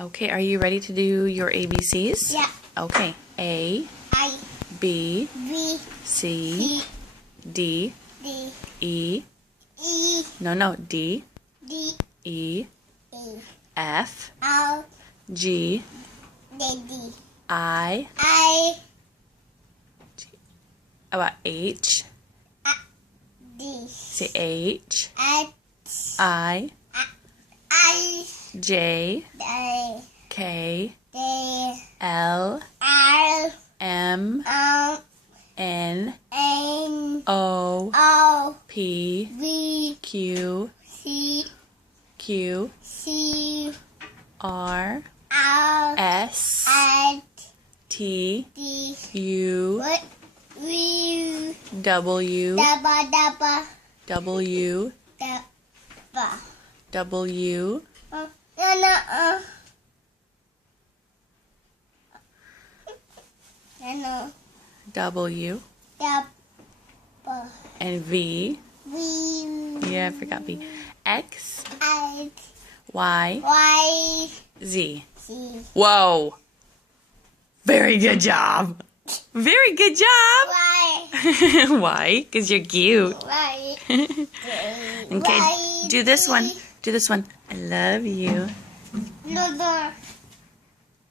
Okay, are you ready to do your ABCs? Yeah. Okay. A, I, B, B, C, C, D, D, E, E, no, D, D, E, E, F, L, G, D, D, I, I, how about H? D, Say H, H, I, I, J, D, K, D, L, R, M, O, N, N, O, O, P, V, Q, C, Q, C, R, R, S, S, T, D, U, V, W, double, W, double. W, No. W, Double. and V. V. Yeah, I forgot V. X, X. Y, Y. Z. Z. Whoa! Very good job! Very good job! Y. Why? Because you're cute. Y. Okay, do this one. Do this one. I love you. No.